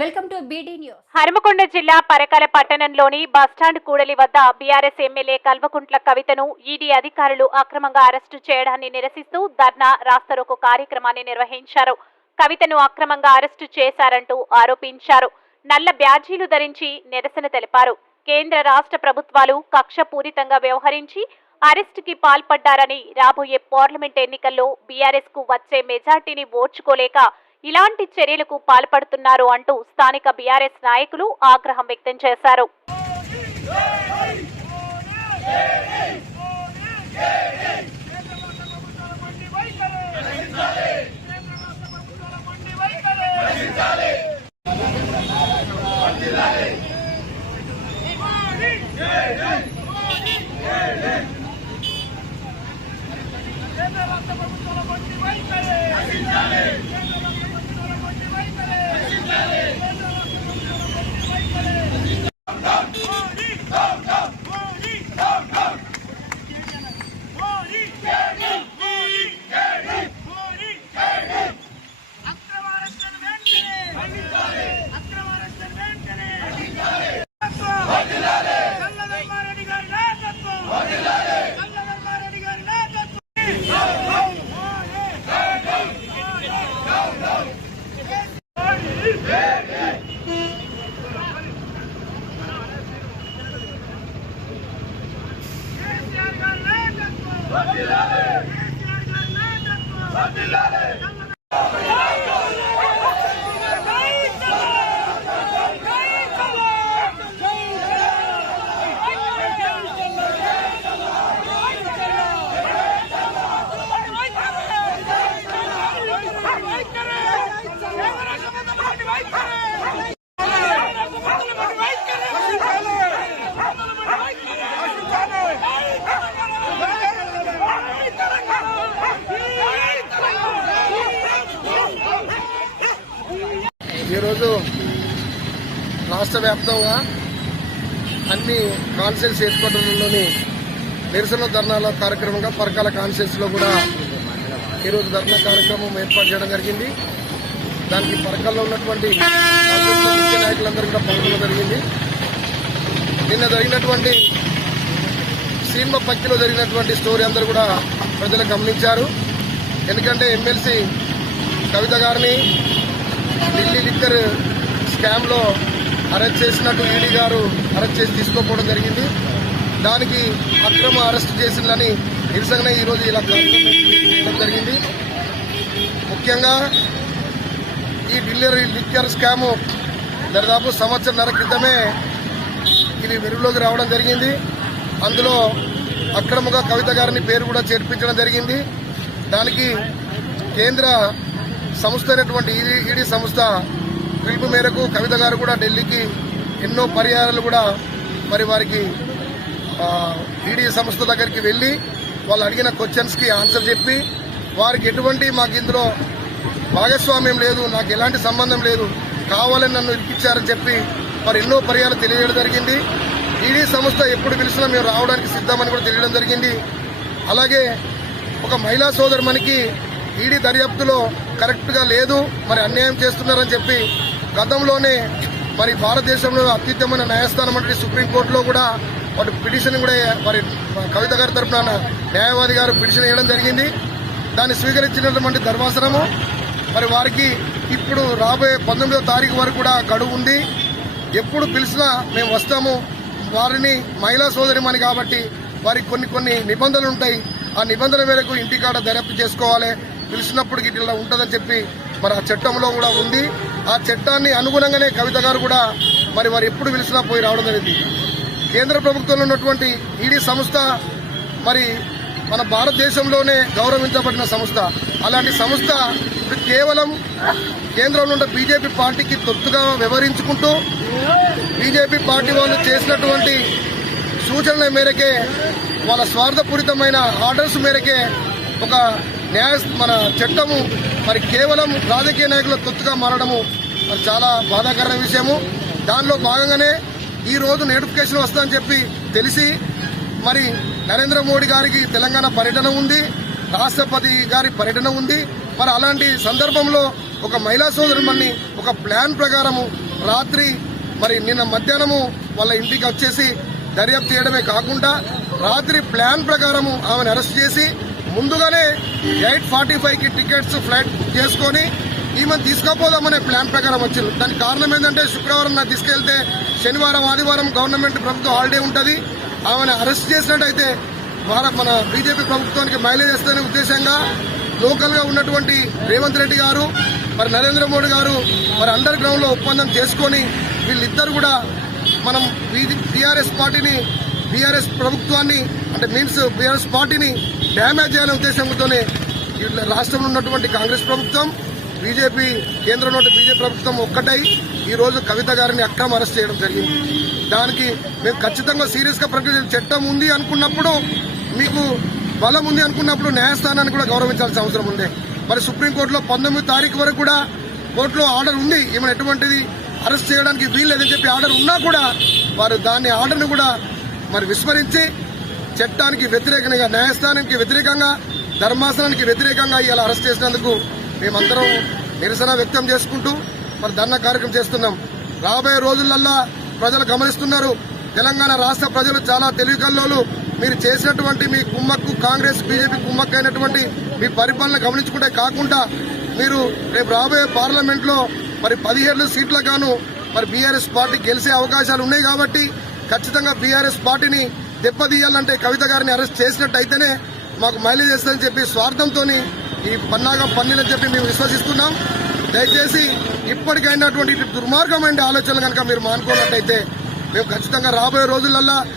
Welcome to BD news Hanumakonda జిల్లా పరకాల పట్టణంలోని bus stand కూడలి వద్ద బీఆర్ఎస్ ఎమ్మెల్యే కల్వకుంట్ల కవితను ఈడీ అధికారులు అక్రమంగా అరెస్టు చేయడాన్ని నిరసిస్తూ ధర్నా రాస్తరోకు కార్యక్రమాన్ని నిర్వహించారు. కవితను అక్రమంగా అరెస్టు చేశారంటూ ఆరోపించారు. నల్ల బ్యాడ్జీలు ధరించి నిరసన తెలిపారు. కేంద్ర రాష్ట్ర ప్రభుత్వాలు కక్షపూరితంగా వ్యవహరించి అరెస్టుకి పాల్పడ్డారని రాబోయే పార్లమెంట్ ఎన్నికల్లో బీఆర్ఎస్కు వచ్చే మెజార్టీని ఓర్చుకోలేక ఇలాంటి చర్యలకు పాల్పడుతున్నారు అంటూ స్థానిక బీఆర్ఎస్ నాయకులు ఆగ్రహం వ్యక్తం చేశారు London! ఈరోజు రాష్ట్ర వ్యాప్తంగా అన్ని కాన్సెన్స్ హెడ్ క్వార్టర్లలోని నిరసన ధర్నాల కార్యక్రమంగా పరకాల కాన్సెన్స్లో కూడా ఈరోజు ధర్నా కార్యక్రమం ఏర్పాటు చేయడం జరిగింది. దానికి పరకాల్లో ఉన్నటువంటి ముఖ్య నాయకులందరూ కూడా పాల్గొనడం జరిగింది. నిన్న జరిగినటువంటి సీమ పక్కిలో జరిగినటువంటి స్టోరీ అందరూ కూడా ప్రజలు గమనించారు. ఎందుకంటే ఎమ్మెల్సీ కవిత గారిని ఢిల్లీ లిక్కర్ స్కామ్లో అరెస్ట్ చేసినట్టు ఈడీ గారు అరెస్ట్ చేసి తీసుకోపోవడం జరిగింది. దానికి అక్రమ అరెస్ట్ చేసిందని నిరసనగా ఈరోజు ఇలా చేయడం జరిగింది. ముఖ్యంగా ఈ ఢిల్లీ లిక్కర్ స్కామ్ దాదాపు సంవత్సరంన్నర క్రితమే ఇది వెలుగులోకి రావడం జరిగింది. అందులో అక్రమంగా కవిత గారిని పేరు కూడా చేర్పించడం జరిగింది. దానికి కేంద్ర సంస్థ అయినటువంటి ఈడీ ఈడీ సంస్థ పిలుపు మేరకు కవిత గారు కూడా ఢిల్లీకి ఎన్నో పరిహారాలు కూడా మరి వారికి ఈడీ సంస్థ దగ్గరికి వెళ్ళి వాళ్ళు అడిగిన క్వశ్చన్స్కి ఆన్సర్ చెప్పి వారికి ఎటువంటి మాకు ఇందులో భాగస్వామ్యం లేదు నాకు ఎలాంటి సంబంధం లేదు కావాలని నన్ను ఇరికిచ్చారని చెప్పి మరి ఎన్నో పర్యాలు తెలియజేయడం జరిగింది. ఈడీ సంస్థ ఎప్పుడు పిలిచినా మేము రావడానికి సిద్ధమని కూడా తెలియడం జరిగింది. అలాగే ఒక మహిళా సోదరుమణికి ఈడీ దర్యాప్తులో కరెక్ట్గా లేదు మరి అన్యాయం చేస్తున్నారని చెప్పి గతంలోనే మరి భారతదేశంలో అత్యుత్తమైన న్యాయస్థానం అంటే సుప్రీంకోర్టులో కూడా వాటి పిటిషన్ కూడా మరి కవిత గారి తరఫున న్యాయవాది గారు పిటిషన్ వేయడం జరిగింది. దాన్ని స్వీకరించినటువంటి ధర్మాసనము మరి వారికి ఇప్పుడు రాబోయే పంతొమ్మిదో తారీఖు వరకు కూడా గడువు ఉంది. ఎప్పుడు పిలిచినా మేము వస్తాము. వారిని మహిళా సోదరిమని కాబట్టి వారికి కొన్ని కొన్ని నిబంధనలు ఉంటాయి. ఆ నిబంధనల మేరకు ఇంటికాడ దర్యాప్తు చేసుకోవాలి. పిలిచినప్పుడు ఇట్లా ఉంటుందని చెప్పి మరి ఆ చట్టంలో కూడా ఉంది. ఆ చట్టాన్ని అనుగుణంగానే కవిత గారు కూడా మరి వారు ఎప్పుడు పిలిచినా పోయి రావడం జరిగింది. కేంద్ర ప్రభుత్వంలో ఉన్నటువంటి ఈడీ సంస్థ మరి మన భారతదేశంలోనే గౌరవించబడిన సంస్థ. అలాంటి సంస్థ ఇప్పుడు కేవలం కేంద్రంలో ఉన్న బీజేపీ పార్టీకి తొత్తుగా వ్యవహరించుకుంటూ బీజేపీ పార్టీ వాళ్ళు చేసినటువంటి సూచనల మేరకే వాళ్ళ స్వార్థపూరితమైన ఆర్డర్స్ మేరకే ఒక న్యాయ మన చట్టము మరి కేవలం రాజకీయ నాయకుల తొత్తుగా మారడము మరి చాలా బాధాకరమైన విషయము. దానిలో భాగంగానే ఈ రోజు నోటిఫికేషన్ వస్తుందని చెప్పి తెలిసి మరి నరేంద్ర మోడీ గారికి తెలంగాణ పర్యటన ఉంది రాష్ట్రపతి గారి పర్యటన ఉంది. మరి అలాంటి సందర్భంలో ఒక మహిళా సోదరుమణ్ణి ఒక ప్లాన్ ప్రకారము రాత్రి మరి నిన్న మధ్యాహ్నము వాళ్ళ ఇంటికి వచ్చేసి దర్యాప్తు చేయడమే కాకుండా రాత్రి ప్లాన్ ప్రకారము ఆమెను అరెస్ట్ చేసి ముందుగానే ఎయిట్ ఫార్టీ ఫైవ్కి టికెట్స్ ఫ్లైట్ బుక్ చేసుకొని ఈమెను తీసుకుపోదామనే ప్లాన్ ప్రకారం వచ్చింది. దానికి కారణం ఏంటంటే శుక్రవారం నాకు తీసుకెళ్తే శనివారం ఆదివారం గవర్నమెంట్ ప్రభుత్వం హాలిడే ఉంటుంది. ఆమెను అరెస్ట్ చేసినట్టయితే భారత మన బీజేపీ ప్రభుత్వానికి మైలేజ్ ఇస్తేనే ఉద్దేశంగా లోకల్గా ఉన్నటువంటి రేవంత్ రెడ్డి గారు మరి నరేంద్ర మోడీ గారు మరి అండర్ గ్రౌండ్లో ఒప్పందం చేసుకొని వీళ్ళిద్దరు కూడా మనం బీఆర్ఎస్ పార్టీని బీఆర్ఎస్ ప్రభుత్వాన్ని అంటే మీన్స్ బీఆర్ఎస్ పార్టీని డ్యామేజ్ అయిన ఉద్దేశంతోనే రాష్ట్రంలో ఉన్నటువంటి కాంగ్రెస్ ప్రభుత్వం బీజేపీ కేంద్రంలో బీజేపీ ప్రభుత్వం ఒక్కటై ఈ రోజు కవిత గారిని అక్రమ అరెస్ట్ చేయడం జరిగింది. దానికి మేము ఖచ్చితంగా సీరియస్గా చట్టం ఉంది అనుకున్నప్పుడు మీకు బలం ఉంది అనుకున్నప్పుడు న్యాయస్థానాన్ని కూడా గౌరవించాల్సిన అవసరం ఉంది మరి సుప్రీంకోర్టులో పంతొమ్మిది తారీఖు వరకు కూడా కోర్టులో ఆర్డర్ ఉంది. ఈమెను ఎటువంటిది అరెస్ట్ చేయడానికి వీల్లేదని చెప్పి ఆర్డర్ ఉన్నా కూడా వారు దాని ఆర్డర్ను కూడా మరి విస్మరించి చట్టానికి వ్యతిరేకంగా న్యాయస్థానానికి వ్యతిరేకంగా ధర్మాసనానికి వ్యతిరేకంగా ఇలా అరెస్ట్ చేసినందుకు మేమందరం నిరసన వ్యక్తం చేసుకుంటూ మరి ధర్నా కార్యక్రమం చేస్తున్నాం. రాబోయే రోజులల్లా ప్రజలు గమనిస్తున్నారు. తెలంగాణ రాష్ట్ర ప్రజలు చాలా తెలివికల్లోలు మీరు చేసినటువంటి మీ కుమ్మక్కు కాంగ్రెస్ బీజేపీ కుమ్మక్కు అయినటువంటి మీ పరిపాలన గమనించుకుంటే కాకుండా మీరు రేపు రాబోయే పార్లమెంట్లో మరి పదిహేడు సీట్లకు గాను మరి బీఆర్ఎస్ పార్టీ గెలిచే అవకాశాలు ఉన్నాయి కాబట్టి ఖచ్చితంగా బీఆర్ఎస్ పార్టీని దెబ్బతీయాలంటే కవిత గారిని అరెస్ట్ చేసినట్టయితేనే మాకు మైలేజ్ చేస్తుందని చెప్పి స్వార్థంతో ఈ పన్నాగా పన్నీలని చెప్పి మేము విశ్వసిస్తున్నాం. దయచేసి ఇప్పటికైనటువంటి దుర్మార్గమైన ఆలోచనలు కనుక మీరు మానుకున్నట్టయితే మేము ఖచ్చితంగా రాబోయే రోజులల్లా